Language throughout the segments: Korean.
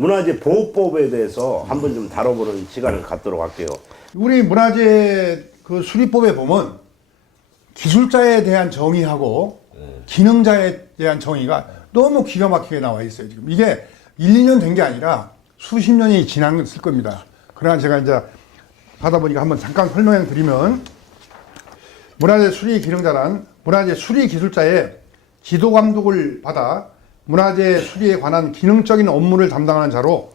문화재 보호법에 대해서 한번 좀 다뤄보는 시간을 갖도록 할게요. 우리 문화재 그 수리법에 보면 기술자에 대한 정의하고 기능자에 대한 정의가 너무 기가 막히게 나와 있어요. 지금 이게 1, 2년 된 게 아니라 수십 년이 지났을 겁니다. 그러나 제가 이제 하다 보니까 한번 잠깐 설명해 드리면, 문화재 수리 기능자란 문화재 수리 기술자의 지도 감독을 받아 문화재 수리에 관한 기능적인 업무를 담당하는 자로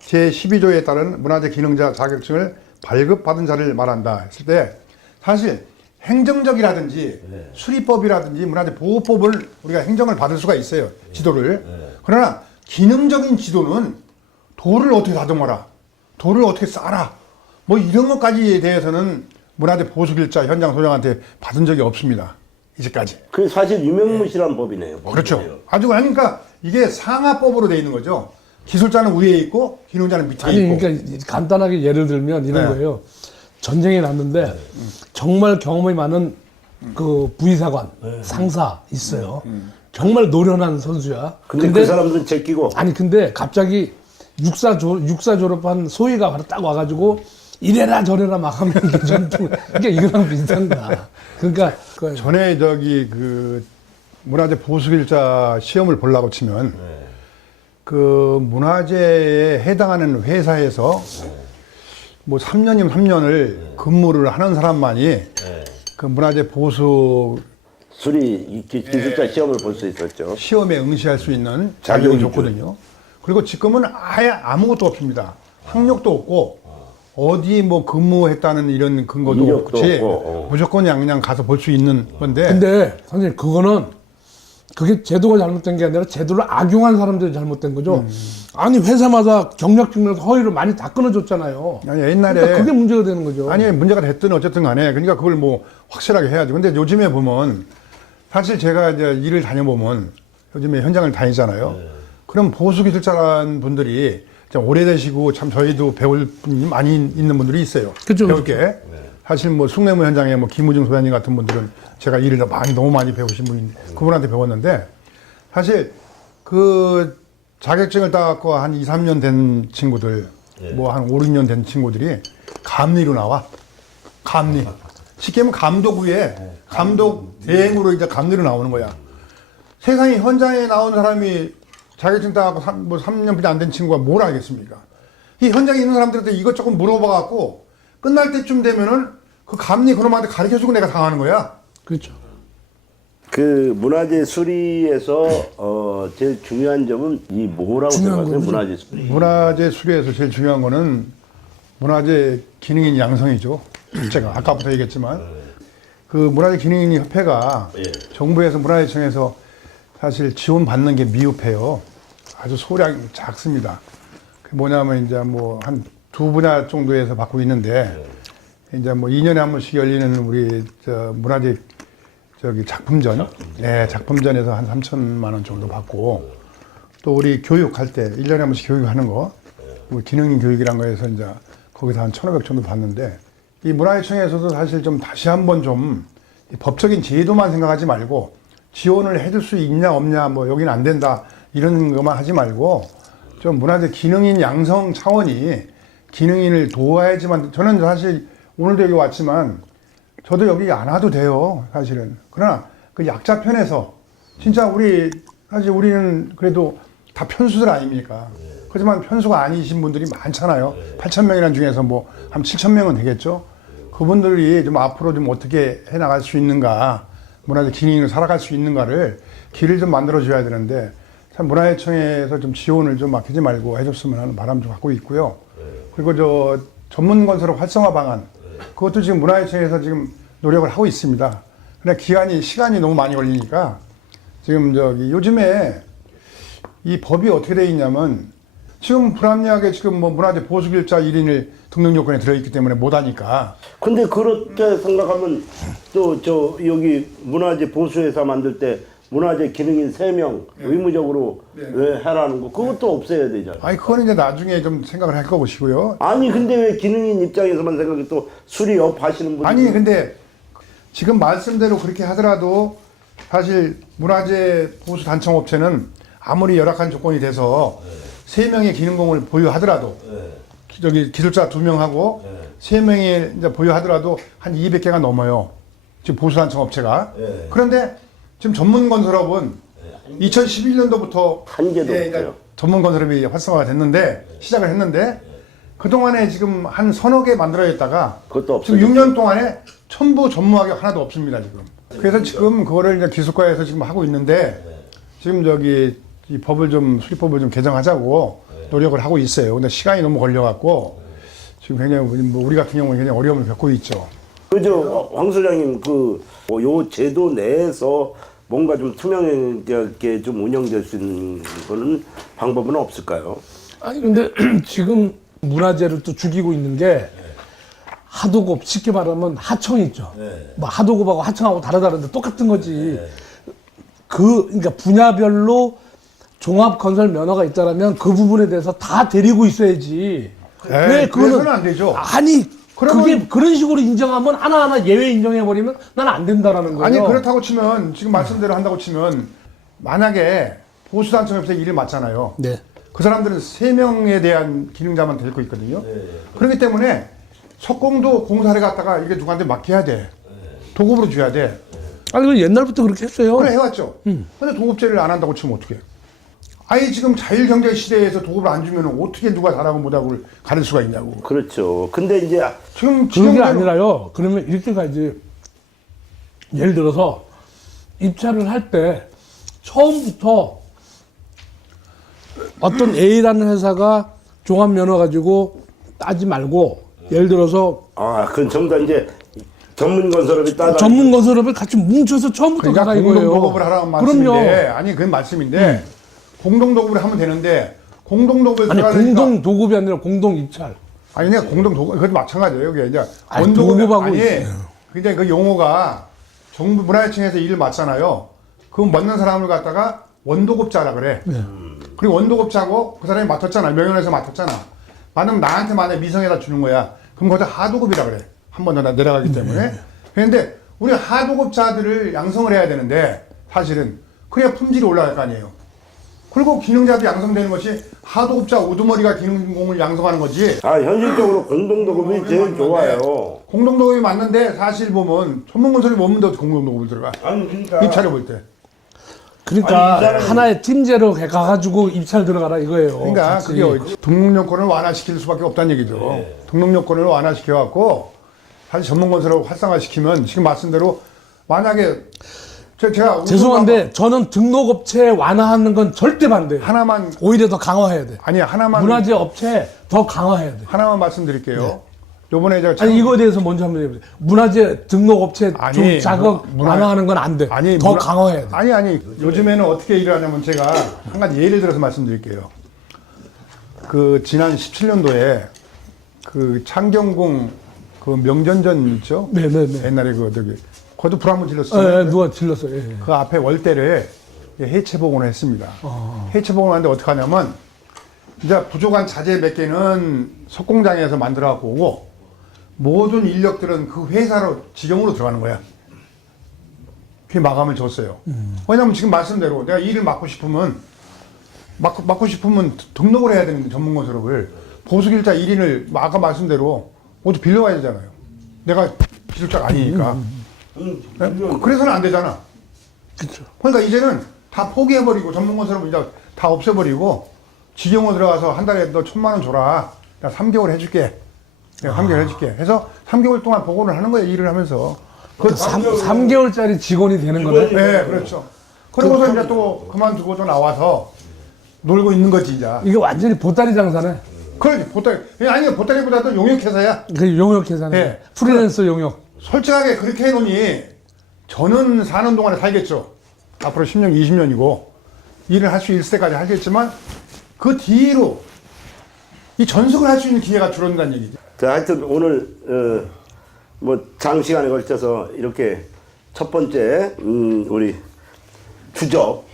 제12조에 따른 문화재 기능자 자격증을 발급받은 자를 말한다 했을 때, 사실 행정적이라든지 수리법이라든지 문화재 보호법을 우리가 행정을 받을 수가 있어요, 지도를. 그러나 기능적인 지도는 돌을 어떻게 다듬어라, 돌을 어떻게 쌓아라, 뭐 이런 것까지에 대해서는 문화재 보수길자 현장 소장한테 받은 적이 없습니다, 이제까지. 그게 사실 유명무실한 법이네요. 그렇죠. 아주, 그러니까 이게 상하법으로 돼 있는 거죠. 기술자는 위에 있고 기능자는 밑에 아니, 있고. 그러니까 간단하게 예를 들면 이런 네. 거예요. 전쟁에 났는데 정말 경험이 많은 그 부의사관, 상사 있어요. 정말 노련한 선수야. 근데 그 사람들은 제끼고. 아니, 근데 갑자기 육사 졸업한 소위가 바로 딱 와가지고 이래라 저래라 막 하면 이게 전투, 그러니까 이거랑 비슷한 거야. 그러니까 전에 그 문화재 보수길자 시험을 보려고 치면 그 문화재에 해당하는 회사에서 뭐 3년이면 3년을 근무를 하는 사람만이 그 문화재 보수 수리 기술자 시험을 볼 수 있었죠. 시험에 응시할 수 있는 자격을 줬거든요. 그리고 지금은 아예 아무것도 없습니다. 학력도 없고 어디 뭐 근무했다는 이런 근거도 이력도 없이 없고, 무조건 그냥 가서 볼 수 있는 건데. 근데 선생님, 그거는 그게 제도가 잘못된 게 아니라 제도를 악용한 사람들이 잘못된 거죠. 아니, 회사마다 경력 증명서 허위를 많이 다 끊어줬잖아요. 아니, 옛날에 그러니까 그게 문제가 되는 거죠. 아니, 문제가 됐든 어쨌든 간에 그러니까 그걸 뭐 확실하게 해야죠. 근데 요즘에 보면, 사실 제가 이제 일을 다녀보면 요즘에 현장을 다니잖아요. 그럼 보수기술자라는 분들이 오래되시고 참 저희도 배울 분이 많이 있는 분들이 있어요. 그쵸, 배울 그쵸. 게. 사실 뭐 숭례무 현장에 뭐 김우중 소장님 같은 분들은 제가 일을 너무 많이 배우신 분인데 그분한테 배웠는데, 사실 그 자격증을 따갖고 한 2, 3년 된 친구들, 뭐 한 5, 6년 된 친구들이 감리로 나와. 감리. 쉽게 하면 감독 위에 감독 대행으로 이제 감리로 나오는 거야. 세상에 현장에 나온 사람이 자격증 따갖고 뭐 3년밖에 안 된 친구가 뭘 알겠습니까? 이 현장에 있는 사람들한테 이것저것 물어봐갖고 끝날 때쯤 되면은 그 감리 그놈한테 가르쳐주고 내가 당하는 거야. 그렇죠. 그 문화재 수리에서 제일 중요한 점은 이 뭐라고 생각하세요? 문화재 수리. 문화재 수리에서 제일 중요한 거는 문화재 기능인 양성이죠. 제가 아까부터 얘기했지만 그 문화재 기능인 협회가 정부에서 문화재청에서 사실 지원받는 게 미흡해요. 아주 소량이 작습니다. 그 뭐냐면 이제 뭐 한 두 분야 정도에서 받고 있는데, 이제 뭐 2년에 한 번씩 열리는 우리 문화재 작품전, 작품전에서 한 3천만 원 정도 받고, 또 우리 교육할 때 1년에 한 번씩 교육하는 거, 우리 기능인 교육이란 거에서 이제 거기서 한 1,500 정도 받는데, 이 문화재청에서도 사실 좀 다시 한번 좀 법적인 제도만 생각하지 말고 지원을 해줄 수 있냐 없냐, 뭐 여기는 안 된다 이런 것만 하지 말고 좀 문화재 기능인 양성 차원이 기능인을 도와야지만. 저는 사실 오늘도 여기 왔지만 저도 여기 안 와도 돼요, 사실은. 그러나 그 약자 편에서 진짜 사실 우리는 그래도 다 편수들 아닙니까? 그렇지만 편수가 아니신 분들이 많잖아요. 8,000명이라는 중에서 뭐 한 7,000명은 되겠죠. 그분들이 좀 앞으로 좀 어떻게 해 나갈 수 있는가, 문화재 기능인으로 살아갈 수 있는가를 길을 좀 만들어 줘야 되는데, 참 문화재청에서 좀 지원을 좀 막히지 말고 해줬으면 하는 바람 좀 갖고 있고요. 그리고 전문건설 활성화 방안, 그것도 지금 문화재청에서 지금 노력을 하고 있습니다. 그러나 시간이 너무 많이 걸리니까 지금 요즘에 이 법이 어떻게 되어 있냐면, 지금 불합리하게 지금 뭐 문화재 보수길자 1인을 등록 요건에 들어있기 때문에 못하니까. 근데 그렇게 생각하면 또 여기 문화재 보수회사 만들 때 문화재 기능인 3명 의무적으로 왜 해라는 거, 그것도 없애야 되잖아요. 아니, 그거는 이제 나중에 좀 생각을 할 거고시고요. 아니, 근데 왜 기능인 입장에서만 생각해, 또 수리업 하시는 분이. 아니, 근데 지금 말씀대로 그렇게 하더라도 사실 문화재 보수 단청업체는 아무리 열악한 조건이 돼서 3명의 기능공을 보유하더라도 저기 기술자 2명하고 3명이 이제 보유하더라도 한 200개가 넘어요. 지금 보수단청 업체가. 그런데 지금 전문건설업은 2011년도부터 한 개도 없어요. 전문건설업이 활성화가 됐는데 시작을 했는데 그동안에 지금 한 서너 개 만들어졌다가 그것도 지금 없어졌죠. 6년 동안에 전부 전무하게 하나도 없습니다 지금. 그래서 지금 그거를 이제 기술과에서 지금 하고 있는데 지금 저기 이 법을 좀 수리법을 좀 개정하자고 노력을 하고 있어요. 근데 시간이 너무 걸려갖고 지금 굉장히 뭐 우리 같은 경우는 굉장히 어려움을 겪고 있죠. 그죠, 황 소장님, 요 제도 내에서 뭔가 좀 투명하게 좀 운영될 수 있는 거는 방법은 없을까요? 아니 근데 지금 문화재를 또 죽이고 있는 게 하도급, 쉽게 말하면 하청 있죠. 뭐 하도급하고 하청하고 다르다는데 똑같은 거지. 그러니까 분야별로 종합 건설 면허가 있다라면 그 부분에 대해서 다 데리고 있어야지. 왜 그래서는 안 되죠. 아니 그러면- 그게 그런 식으로 인정하면 하나하나 예외 인정해 버리면 난 안 된다라는 거예요. 아니 그렇다고 치면 지금 말씀대로 한다고 치면 만약에 보수단청에서 일을 맡잖아요. 네. 그 사람들은 3명에 대한 기능자만 데리고 있거든요. 그렇기 때문에 석공도 공사를 갖다가 이게 누구한테 맡겨야 돼. 도급으로 줘야 돼. 아니 그 옛날부터 그렇게 했어요. 그래 해왔죠. 근데 도급제를 안 한다고 치면 어떡해. 아예 지금 자율경제 시대에서 도급을 안 주면 어떻게 누가 잘하고 못하고를 가릴 수가 있냐고. 그렇죠. 근데 이제 지금 그게 지금대로 아니라요. 그러면 이렇게 가지. 예를 들어서 입찰을 할 때 처음부터 어떤 A라는 회사가 종합 면허 가지고 따지 말고 예를 들어서 그건 전부 다 이제 전문 건설업이 따라 전문 건설업을 같이 뭉쳐서 처음부터 그러니까 가라 이거예요. 공동도급을 하라는 말씀인데 아니 그건 말씀인데 공동도급을 하면 되는데 공동도급을 아니 들어가야 되니까 공동 도급이 아니라 공동 입찰. 아니 그냥 공동도급 그것도 마찬가지예요. 여기 이제 아니, 원도급이 도급하고 아니 있- 근데 그 용어가 정부 문화유치에서 일을 맡잖아요. 그 맡는 사람을 갖다가 원도급자라 그래. 그리고 원도급자고 그 사람이 맡았잖아. 명예회에서 맡았잖아. 만약 나한테 만약 미성에다 주는 거야. 그럼 거기다 하도급이라 그래. 한 번 더 내려가기 때문에. 그런데 우리 하도급자들을 양성을 해야 되는데 사실은 그래야 품질이 올라갈 거 아니에요. 그리고 기능자도 양성되는 것이 하도급자 우두머리가 기능공을 양성하는 거지. 현실적으로 공동도급이 제일 좋아요. 공동도급이 맞는데 사실 보면 전문건설이 없는데 어떻게 공동도급을 들어가? 아니 그러니까 입찰해 볼 때. 그러니까 아니, 입찰은- 하나의 팀제로 가가지고 입찰 들어가라 이거예요. 그러니까 같이. 그게 등록요건을 완화시킬 수밖에 없다는 얘기죠. 등록요건을 완화시켜갖고 사실 전문건설을 활성화시키면 지금 말씀대로 만약에 제가 죄송한데 저는 등록업체 완화하는 건 절대 반대예요. 하나만 오히려 더 강화해야 돼. 아니 하나만 문화재 업체 더 강화해야 돼. 하나만 말씀드릴게요. 요번에 제가 아니 이거에 대해서 먼저 한번 해보세요. 문화재 등록업체 아니, 좀 자극 문화- 완화하는 건 안 돼. 아니 더 강화해야 돼. 아니 요즘에는 어떻게 일을 하냐면 제가 한 가지 예를 들어서 말씀드릴게요. 그 지난 17년도에 그 창경궁 그 명전전 있죠? 네네네. 옛날에 그 저기 거기도 불 한번 질렀어요. 예, 누가 질렀어요. 예. 그 앞에 월대를 해체 복원을 했습니다. 해체 복원을 하는데 어떻게 하냐면 이제 부족한 자재 몇 개는 석공장에서 만들어 갖고 오고 모든 인력들은 그 회사로 직영으로 들어가는 거야. 그게 마감을 줬어요. 왜냐면 지금 말씀대로 내가 일을 맡고 싶으면 등록을 해야 되는데 전문건설업을 보수기술자 1인을 아까 말씀대로 어디 빌려와야 되잖아요. 내가 기술자가 아니니까. 그래서는 안 되잖아. 그렇죠. 그러니까 이제는 다 포기해버리고 전문건설은 이제 다 없애버리고 직영으로 들어가서 한 달에 너 1,000만 원 줘라. 내가 3개월 해줄게. 내가 3개월 해줄게. 해서 3개월 동안 복원을 하는 거예요. 일을 하면서. 그 3개월짜리 직원이 되는 거네. 네, 그렇죠. 그러고서 이제 또 그만두고 또 나와서 놀고 있는 거지, 이제. 이게 완전히 보따리 장사네. 그렇지, 보따리. 아니, 보따리보다도 용역회사야. 그 용역 계산네. 네. 프리랜서 용역. 솔직하게 그렇게 해놓으니 저는 사는 동안에 살겠죠. 앞으로 10년, 20년이고 일을 할 수 있을 때까지 하겠지만 그 뒤로 이 전속을 할 수 있는 기회가 줄어든다는 얘기죠. 자, 하여튼 오늘 뭐 장시간에 걸쳐서 이렇게 첫 번째 우리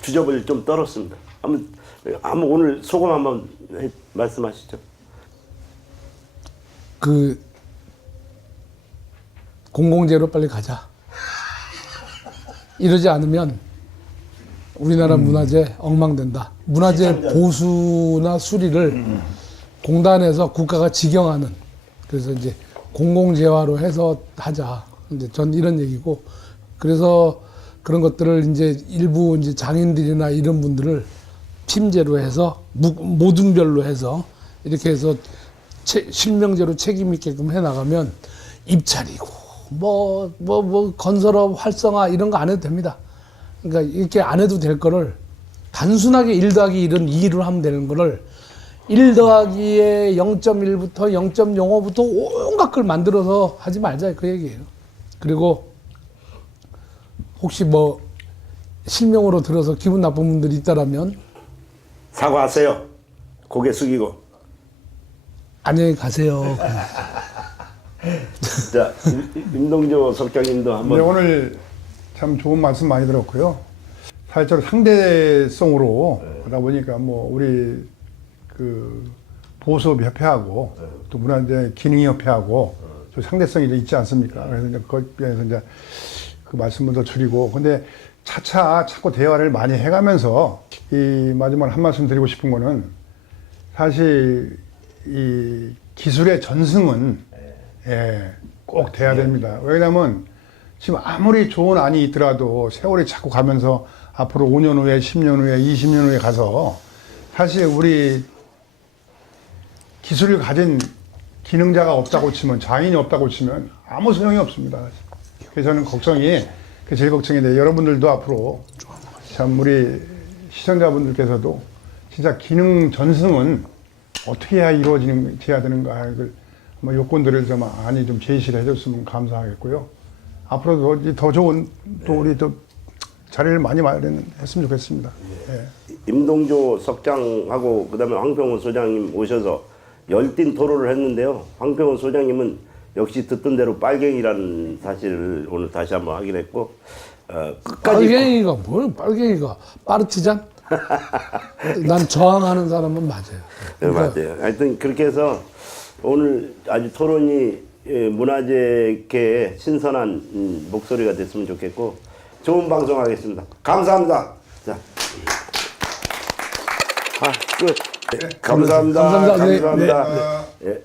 주접을 좀 떨었습니다. 한번 오늘 소감 한번 말씀하시죠. 그 공공재로 빨리 가자. 이러지 않으면 우리나라 문화재 엉망된다. 문화재 보수나 수리를 공단에서 국가가 직영하는, 그래서 이제 공공재화로 해서 하자. 이제 전 이런 얘기고, 그래서 그런 것들을 이제 일부 이제 장인들이나 이런 분들을 팀제로 해서 모둠별로 해서 이렇게 해서 실명제로 책임 있게끔 해 나가면 입찰이고 뭐 건설업 활성화 이런 거 안 해도 됩니다. 그러니까 이렇게 안 해도 될 거를 단순하게 1 더하기 1은 2로 하면 되는 거를 1 더하기의 0.1부터 0.05부터 온갖 걸 만들어서 하지 말자 그 얘기예요. 그리고 혹시 뭐 실명으로 들어서 기분 나쁜 분들이 있다라면 사과하세요. 고개 숙이고. 안녕히 가세요. 자, 임동조 석장님도 네, 한번. 오늘 참 좋은 말씀 많이 들었고요. 사실적으로 상대성으로 하다 보니까 뭐 우리 그 보수업 협회하고 또 문화재 기능이 협회하고 좀 상대성이 좀 있지 않습니까? 그래서 이제 거기에서 이제 그 말씀을 더 줄이고, 근데 차차 자꾸 대화를 많이 해가면서 이 마지막 한 말씀 드리고 싶은 거는 사실 이 기술의 전승은 꼭 돼야 됩니다. 왜냐하면 지금 아무리 좋은 안이 있더라도 세월이 자꾸 가면서 앞으로 5년 후에 10년 후에 20년 후에 가서 사실 우리 기술을 가진 기능자가 없다고 치면, 장인이 없다고 치면 아무 소용이 없습니다. 그래서 저는 걱정이, 제일 걱정이 돼. 여러분들도 앞으로 참 우리 시청자분들께서도 진짜 기능 전승은 어떻게 해야 이루어져야 되는가, 이걸 뭐 요건들을 좀 많이 좀 제시를 해줬으면 감사하겠고요. 앞으로도 더 좋은 또 우리 또 자리를 많이 마련했으면 좋겠습니다. 예. 임동조 석장하고 그다음에 황평원 소장님 오셔서 열띤 토론을 했는데요. 황평원 소장님은 역시 듣던 대로 빨갱이라는 사실을 오늘 다시 한번 확인했고, 끝까지. 빨갱이가 뭘 빨갱이가 파르티잔? 난 저항하는 사람은 맞아요. 네, 맞아요. 하여튼 그렇게 해서 오늘 아주 토론이 문화재계의 신선한 목소리가 됐으면 좋겠고, 좋은 방송 하겠습니다. 감사합니다. 자. 끝. 네, 감사합니다. 감사합니다. 네, 감사합니다. 예.